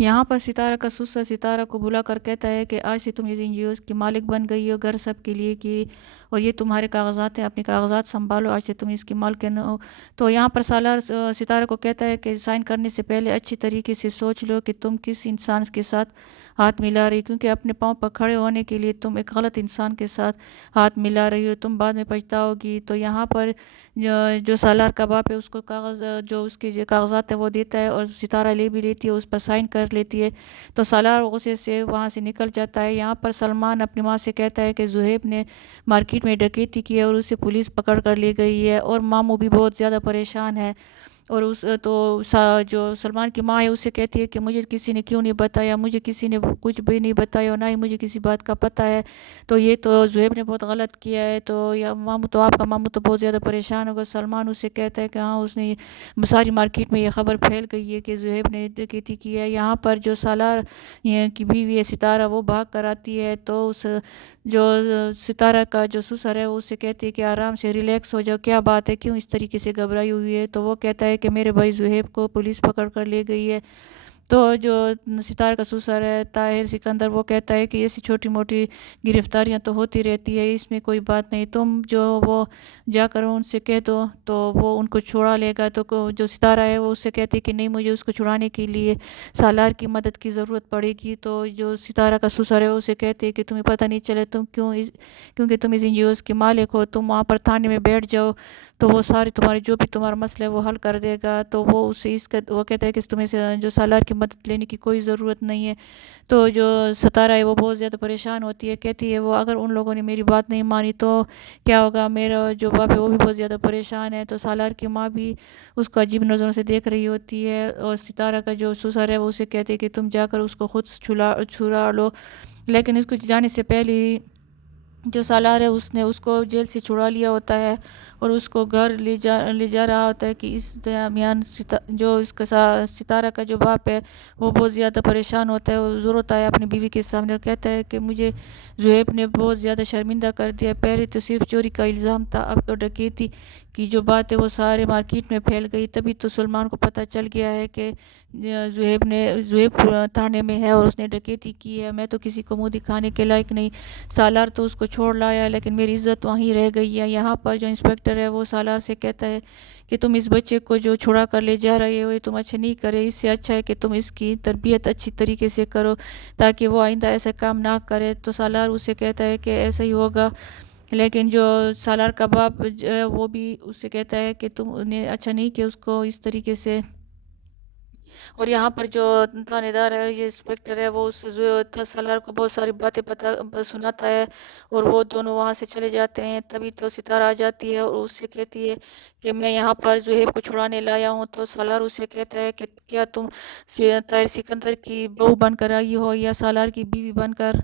यहाँ पर सितारा का ससुर सितारा को बुला कर कहता है कि आज से तुम इस एनजीओ की मालिक बन गई हो, घर सब के लिए की, और ये तुम्हारे कागजात हैं, अपने कागजात संभालो, आज से तुम इसकी मालकिन हो। तो यहाँ पर सालार सितारा को कहता है कि साइन करने से पहले अच्छी तरीके से सोच लो कि तुम किस इंसान के साथ हाथ मिला रही, क्योंकि अपने पाँव पर खड़े होने के लिए तुम एक गलत इंसान के साथ हाथ मिला रही हो, तुम बाद में पछताओगी। तो यहाँ पर जो सालार का बाप है उसको कागज़, जो उसके जो कागजात है वो देता है, और सितारा ले भी लेती है, उस पर साइन कर लेती है। तो सालार गुस्से से वहाँ से निकल जाता है। यहाँ पर सलमान अपनी माँ से कहता है कि जुहैब ने मार्केट में डकैती की है और उसे पुलिस पकड़ कर ले गई है, और मामू भी बहुत ज़्यादा परेशान है। और उस तो जो सलमान की माँ है उससे कहती है कि मुझे किसी ने क्यों नहीं बताया, मुझे किसी ने कुछ भी नहीं बताया, और ना ही मुझे किसी बात का पता है, तो ये तो जुहैब ने बहुत गलत किया है। तो या मामू, तो आपका मामू तो बहुत ज़्यादा परेशान होगा। सलमान उससे कहता है कि हाँ, उसने सारी मार्केट में ये खबर फैल गई है कि जुहैब ने डकैती की है। यहाँ पर जो सालार की बीवी है सितारा, वो भाग कर आती है, तो उस जो सितारा का जो ससुर है वो उससे कहती है कि आराम से रिलैक्स हो जाओ, क्या बात है, क्यों इस तरीके से घबराई हुई है। तो वो कहता है कि मेरे भाई जुहैब को पुलिस पकड़ कर ले गई है। तो जो सितार का ससुर है ताहिर सिकंदर, वो कहता है कि ऐसी छोटी मोटी गिरफ्तारियां तो होती रहती है, इसमें कोई बात नहीं, तुम जो वो जाकर उनसे कह दो तो वो उनको छुड़ा लेगा। तो जो सितारा है वो उससे कहती है कि नहीं, मुझे उसको छुड़ाने के लिए सालार की मदद की ज़रूरत पड़ेगी। तो जो सितारा का ससुर है वो उसे कहते हैं कि तुम्हें पता नहीं चले तुम क्योंकि तुम इस एनजीओ के मालिक हो, तुम वहाँ पर थाने में बैठ जाओ, तो वो सारे तुम्हारे जो भी तुम्हारा मसला है वो हल कर देगा। तो वो उससे वो कहता है कि तुम्हें जो सालार की मदद लेने की कोई ज़रूरत नहीं है। तो जो सतारा है वो बहुत ज़्यादा परेशान होती है, कहती है वो अगर उन लोगों ने मेरी बात नहीं मानी तो क्या होगा, मेरा जो बाप है वो भी बहुत ज़्यादा परेशान है। तो सालार की माँ भी उसको अजीब नज़रों से देख रही होती है, और सितारा का जो ससुर है वो उसे कहते हैं कि तुम जाकर उसको खुद छुड़ा लो। लेकिन इसको जाने से पहले ही जो सालार है उसने उसको जेल से छुड़ा लिया होता है, और उसको घर ले जा रहा होता है। कि इस दरमियान जो इसका सितारा का जो बाप है वो बहुत ज़्यादा परेशान होता है, वो ज़ोर होता है अपनी बीवी के सामने, और कहता है कि मुझे जुहैब ने बहुत ज़्यादा शर्मिंदा कर दिया, पहले तो सिर्फ चोरी का इल्ज़ाम था, अब तो डकैती की जो बात है वो सारे मार्केट में फैल गई। तभी तो सलमान को पता चल गया है कि जुहैब थाने में है और उसने डकैती की है, मैं तो किसी को मुंह दिखाने के लायक नहीं। सालार तो उसको छोड़ लाया, लेकिन मेरी इज्जत वहीं रह गई है। यहाँ पर जो इंस्पेक्टर है वो सालार से कहता है कि तुम इस बच्चे को जो छुड़ा कर ले जा रहे हो ये तुम अच्छा नहीं करे, इससे अच्छा है कि तुम इसकी तरबियत अच्छी तरीके से करो ताकि वो आइंदा ऐसा काम ना करे। तो सालार उसे कहता है कि ऐसा ही होगा। लेकिन जो सालार का बाप जो है वो भी उससे कहता है कि तुमने अच्छा नहीं किया उसको इस तरीके से। और यहाँ पर जो थानेदार है, ये इंस्पेक्टर है, वो उस जो था सालार को बहुत सारी बातें सुनाता है, और वो दोनों वहाँ से चले जाते हैं। तभी तो सितारा आ जाती है और उससे कहती है कि मैं यहाँ पर जुहैब को छुड़ाने लाया हूँ। तो सालार उससे कहता है कि क्या तुम ताहिर सिकंदर की बहू बनकर आई हो या सालार की बीवी बनकर।